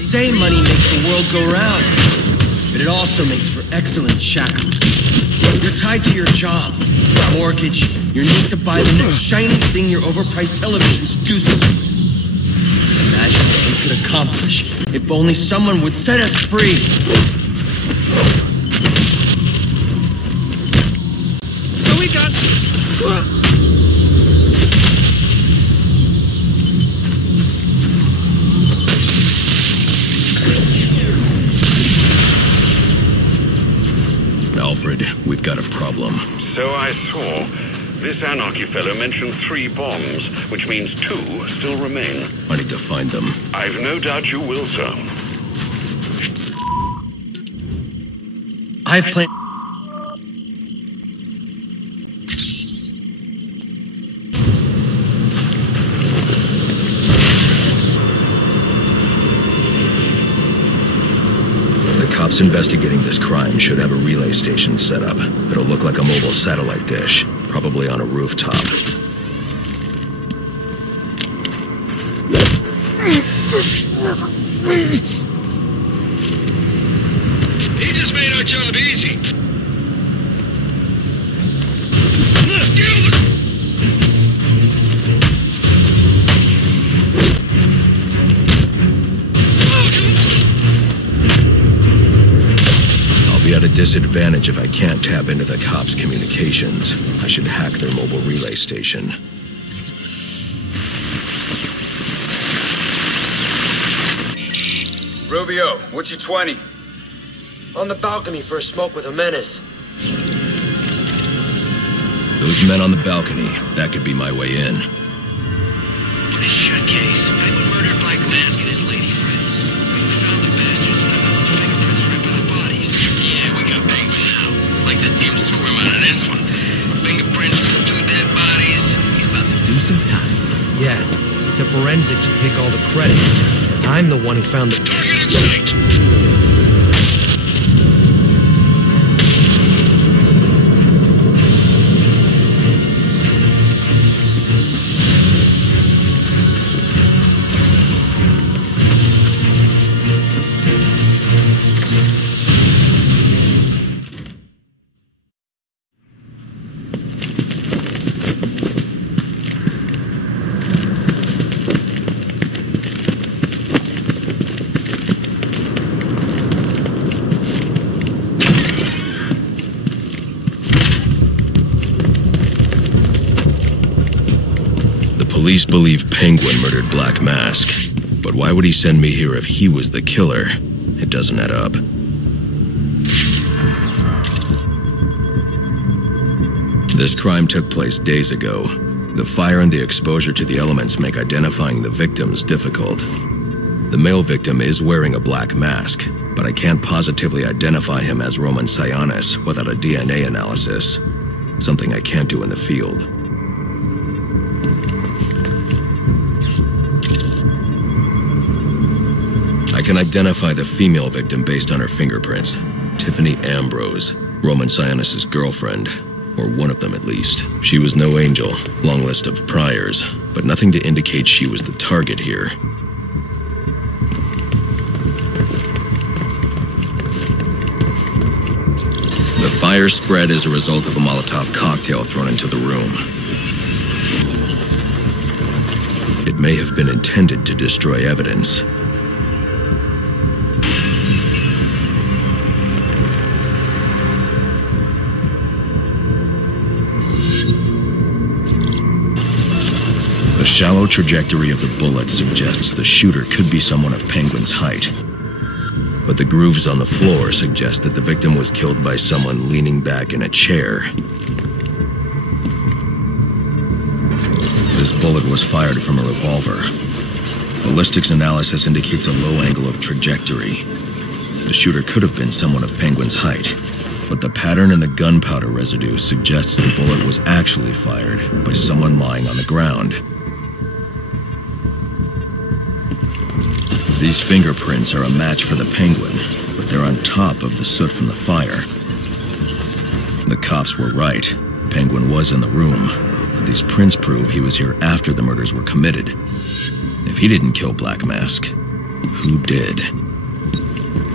say money makes the world go round, but it also makes for excellent shackles. You're tied to your job, your mortgage, your need to buy the next shiny thing your overpriced television seduces you with. Imagine what we could accomplish if only someone would set us free. So we got... Alfred, we've got a problem. So I saw. This Anarchy fellow mentioned 3 bombs, which means 2 still remain. I need to find them. I've no doubt you will, sir. I've planned... Cops investigating this crime should have a relay station set up. It'll look like a mobile satellite dish, probably on a rooftop. He just made our job easy. At a disadvantage if I can't tap into the cops' communications. I should hack their mobile relay station. Rubio, what's your 20? On the balcony for a smoke with a menace. Those men on the balcony, that could be my way in. What a shit case. Penguin murdered Black Mask and his lady friends. We found the bastards and left the fingerprints right by the bodies. Yeah, we got Penguin now. Like to see him swim out of this one. Fingerprints, 2 dead bodies. He's about to do some time. Yeah, except forensics should take all the credit. I'm the one who found the Target in sight. Police believe Penguin murdered Black Mask, but why would he send me here if he was the killer? It doesn't add up. This crime took place days ago. The fire and the exposure to the elements make identifying the victims difficult. The male victim is wearing a black mask, but I can't positively identify him as Roman Sionis without a DNA analysis, something I can't do in the field. I can identify the female victim based on her fingerprints. Tiffany Ambrose, Roman Sionis' girlfriend, or one of them at least. She was no angel, long list of priors, but nothing to indicate she was the target here. The fire spread as a result of a Molotov cocktail thrown into the room. It may have been intended to destroy evidence. The shallow trajectory of the bullet suggests the shooter could be someone of Penguin's height. But the grooves on the floor suggest that the victim was killed by someone leaning back in a chair. This bullet was fired from a revolver. Ballistics analysis indicates a low angle of trajectory. The shooter could have been someone of Penguin's height, but the pattern in the gunpowder residue suggests the bullet was actually fired by someone lying on the ground. These fingerprints are a match for the Penguin, but they're on top of the soot from the fire. The cops were right. Penguin was in the room, but these prints prove he was here after the murders were committed. If he didn't kill Black Mask, Who did?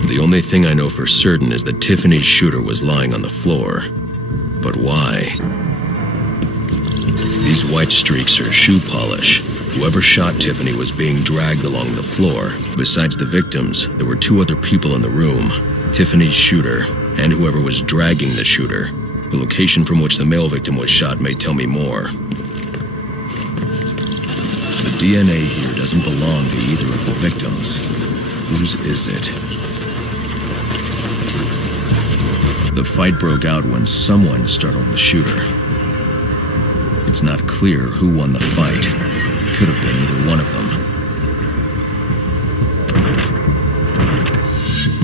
The only thing I know for certain is that Tiffany's shooter was lying on the floor. But why? These white streaks are shoe polish. Whoever shot Tiffany was being dragged along the floor. Besides the victims, there were 2 other people in the room. Tiffany's shooter, and whoever was dragging the shooter. The location from which the male victim was shot may tell me more. The DNA here doesn't belong to either of the victims. Whose is it? The fight broke out when someone startled the shooter. It's not clear who won the fight. It could have been either one of them.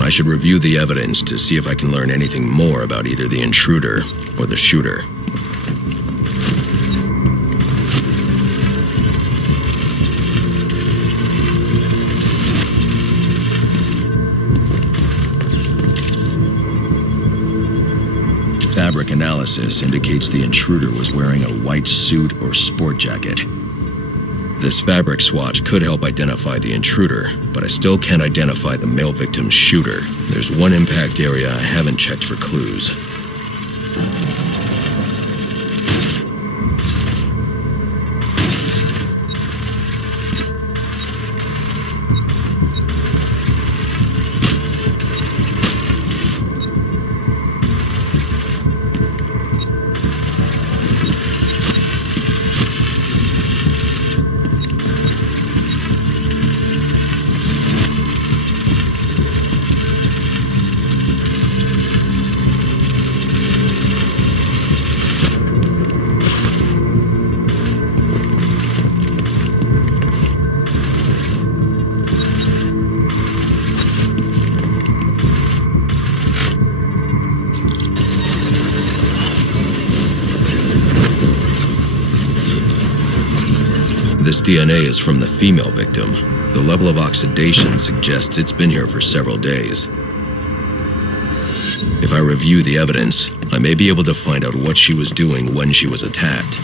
I should review the evidence to see if I can learn anything more about either the intruder or the shooter. Fabric analysis indicates the intruder was wearing a white suit or sport jacket. This fabric swatch could help identify the intruder, but I still can't identify the male victim's shooter. There's one impact area I haven't checked for clues. This DNA is from the female victim. The level of oxidation suggests it's been here for several days. If I review the evidence, I may be able to find out what she was doing when she was attacked.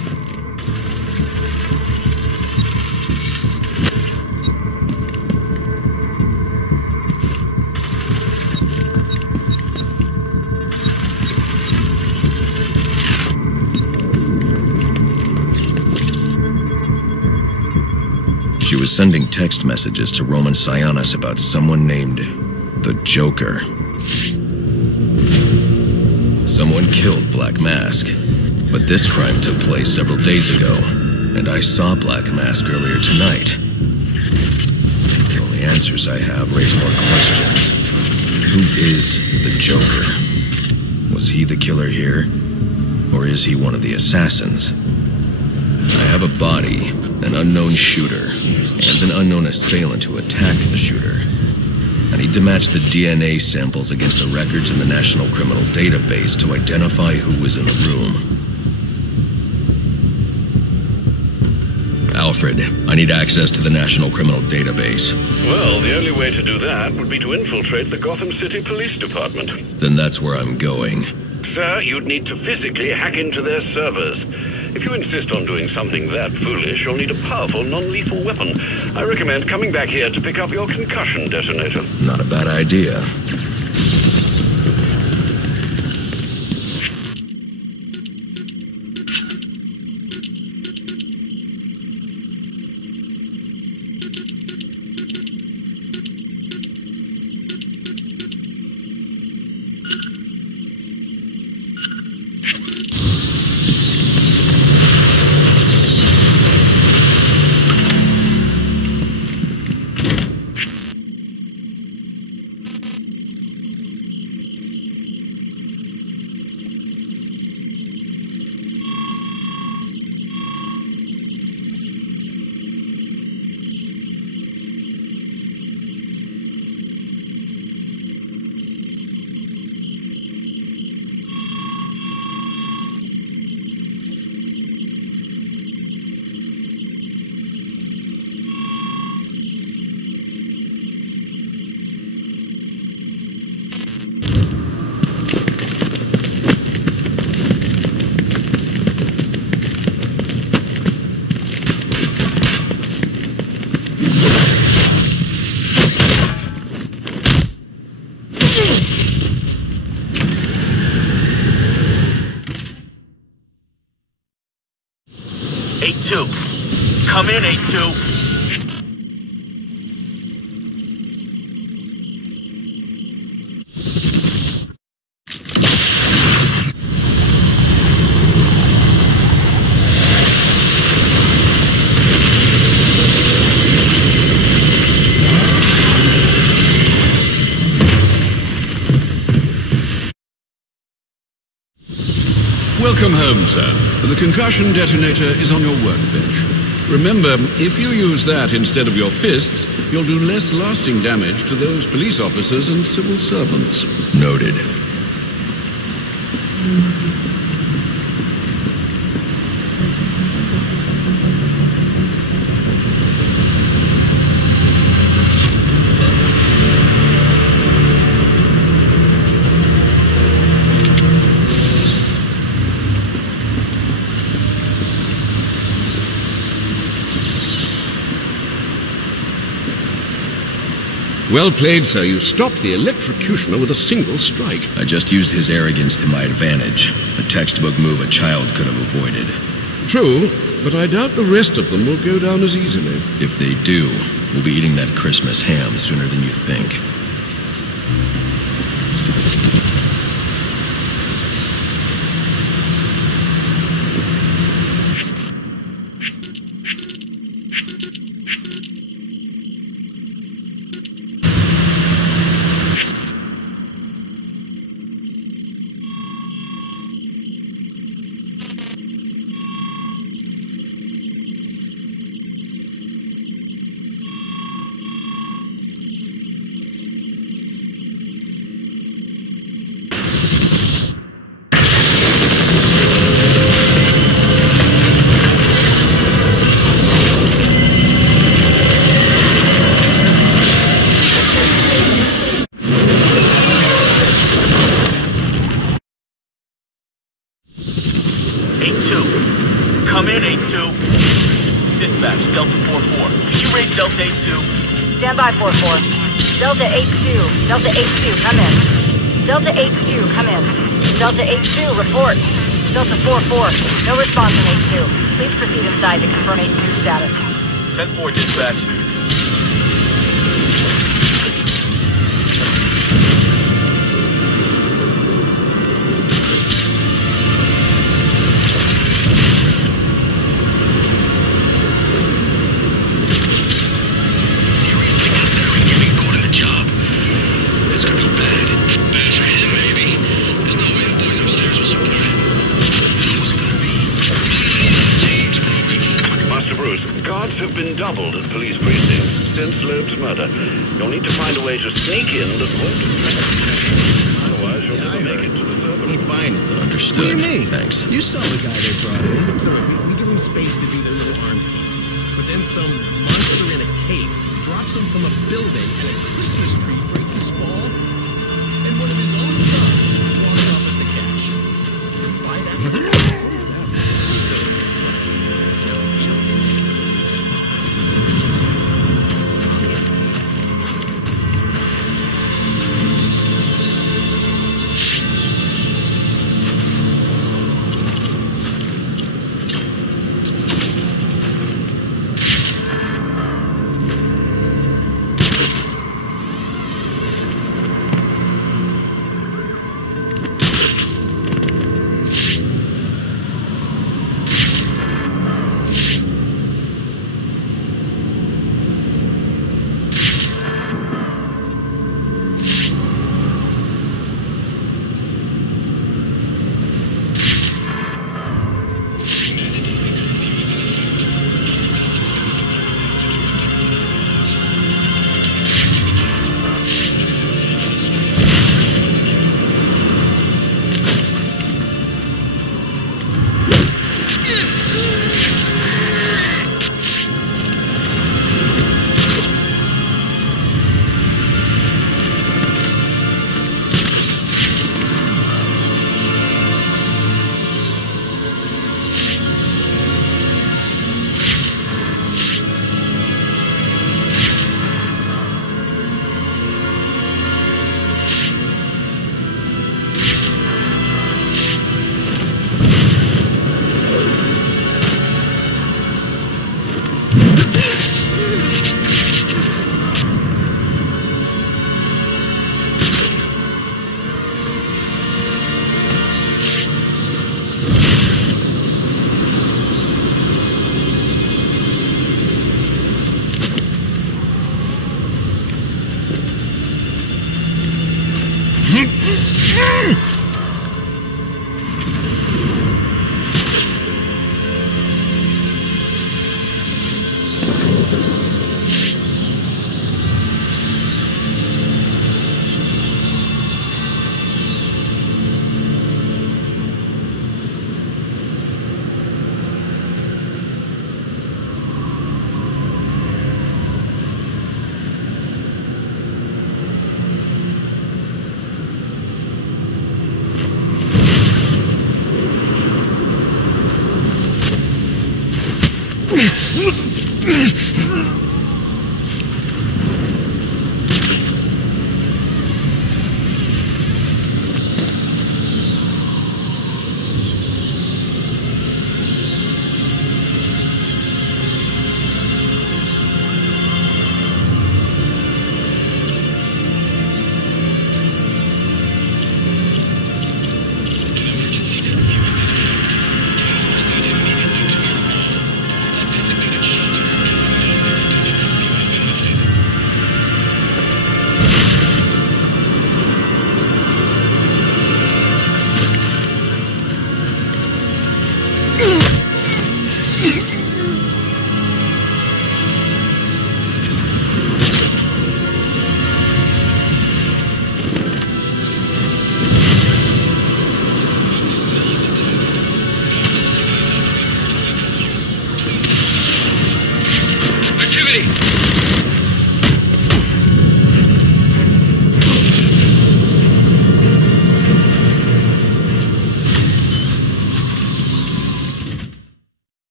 She was sending text messages to Roman Sionis about someone named the Joker. Someone killed Black Mask, but this crime took place several days ago, and I saw Black Mask earlier tonight. The only answers I have raise more questions. Who is the Joker? Was he the killer here, or is he one of the assassins? I have a body, an unknown shooter, and an unknown assailant who attacked the shooter. I need to match the DNA samples against the records in the National Criminal Database to identify who was in the room. Alfred, I need access to the National Criminal Database. Well, the only way to do that would be to infiltrate the Gotham City Police Department. Then that's where I'm going. Sir, you'd need to physically hack into their servers. If you insist on doing something that foolish, you'll need a powerful, non-lethal weapon. I recommend coming back here to pick up your concussion detonator. Not a bad idea. 8-2. Come in, 8-2. Welcome home, sir. The concussion detonator is on your workbench. Remember, if you use that instead of your fists, you'll do less lasting damage to those police officers and civil servants. Noted. Well played, sir. You stopped the electrocutioner with a single strike. I just used his arrogance to my advantage. A textbook move a child could have avoided. True, but I doubt the rest of them will go down as easily. If they do, we'll be eating that Christmas ham sooner than you think. Delta 8-2. Delta 8-2, come in. Delta 8-2, come in. Delta 8-2, report. Delta 4-4, no response in 8-2. Please proceed inside to confirm 8-2 status. 10-4, dispatch. Have been doubled at police precincts since Loeb's murder. You'll need to find a way to sneak in that won't attract. Otherwise, you'll never make it to the server. Ain't buying it, though. Understood. What do you mean? Thanks. You saw the guy they brought in. So we give him space to do their little arms deal. But then some monster in a cape drops him from a building and a Christmas tree breaks his fall. And one of his own sons walks off as the catch. Buy that?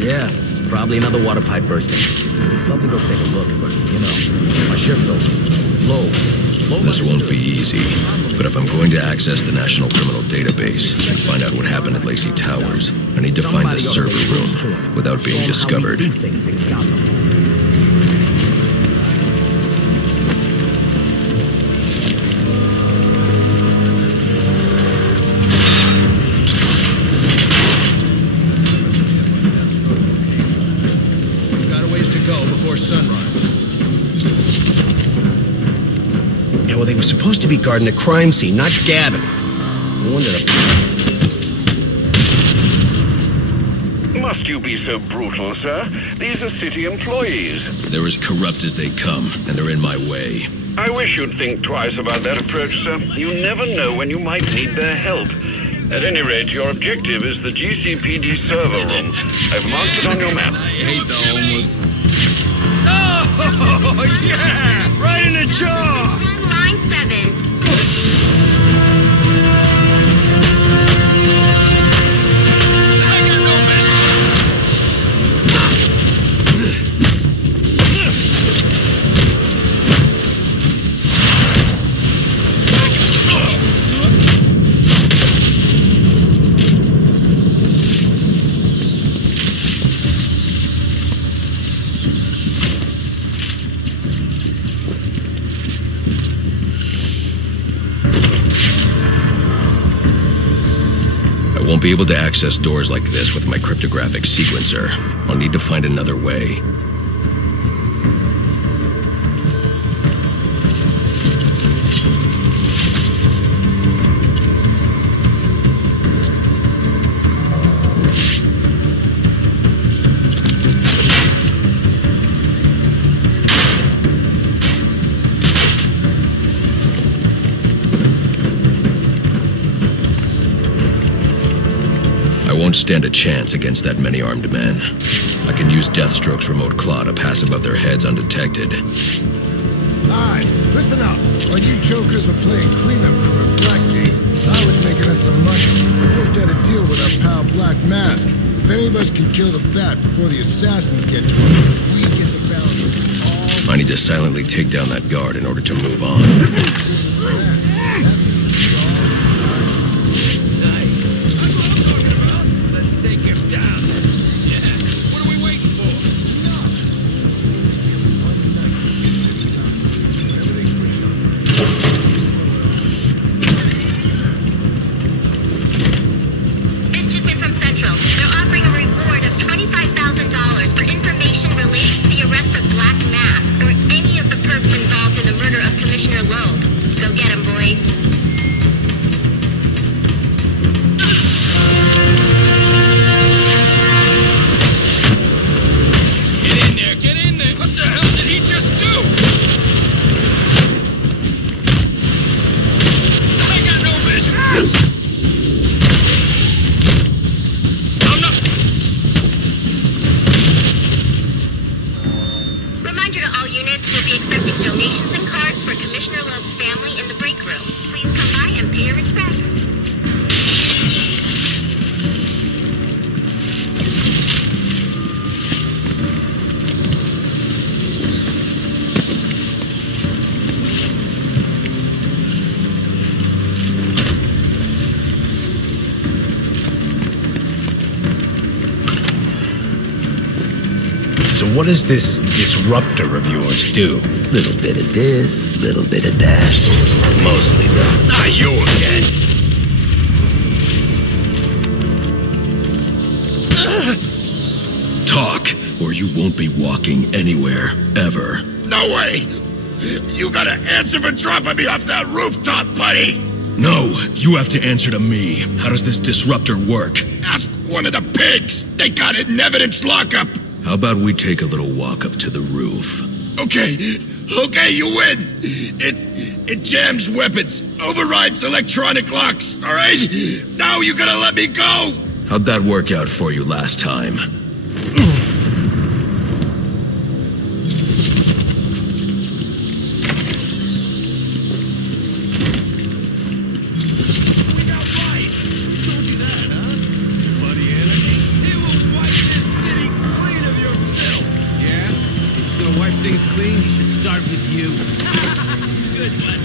Yeah, probably another water pipe bursting. Love to go take a look, but, you know, my shift over. Low. This won't be easy, but if I'm going to access the National Criminal Database and find out what happened at Lacey Towers, I need to find the server room without being discovered. Yeah, well, they were supposed to be guarding the crime scene, not Gavin. No wonder Must you be so brutal, sir? These are city employees. They're as corrupt as they come, and they're in my way. I wish you'd think twice about that approach, sir. You never know when you might need their help. At any rate, your objective is the GCPD server room. I've marked it on your map. I hate the homeless. Oh, yeah! Right in the jaw! Line 7. I won't be able to access doors like this with my cryptographic sequencer. I'll need to find another way. I won't stand a chance against that many armed men. I can use Deathstroke's remote claw to pass above their heads undetected. Alright, listen up. While you jokers were playing cleanup for a black game, I was making us some money. We worked out a deal with our pal Black Mask. If any of us can kill the bat before the assassins get to him, we get the balance of all... I need to silently take down that guard in order to move on. Go what does this disruptor of yours do? Little bit of this, little bit of that. Mostly though. Not you again. Talk, or you won't be walking anywhere, ever. No way! You gotta answer for dropping me off that rooftop, buddy! No, you have to answer to me. How does this disruptor work? Ask one of the pigs! They got it in evidence lockup! How about we take a little walk up to the roof? Okay, you win! It jams weapons, overrides electronic locks, alright? Now you gotta let me go! How'd that work out for you last time? Things clean, he should start with you. Good one.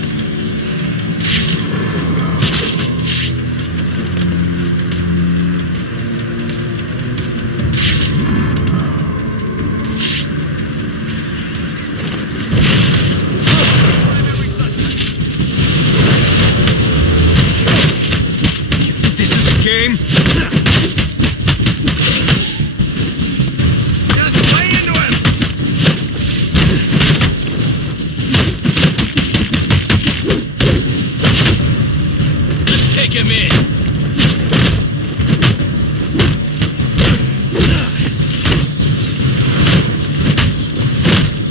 This is a game? Take him in.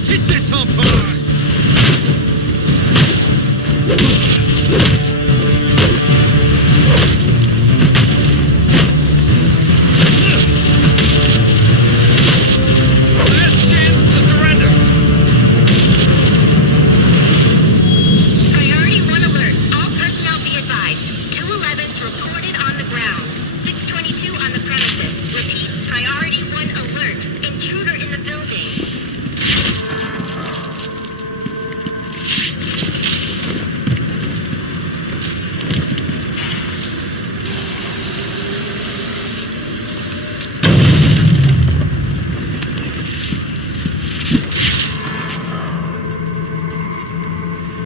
Hit this hump hard.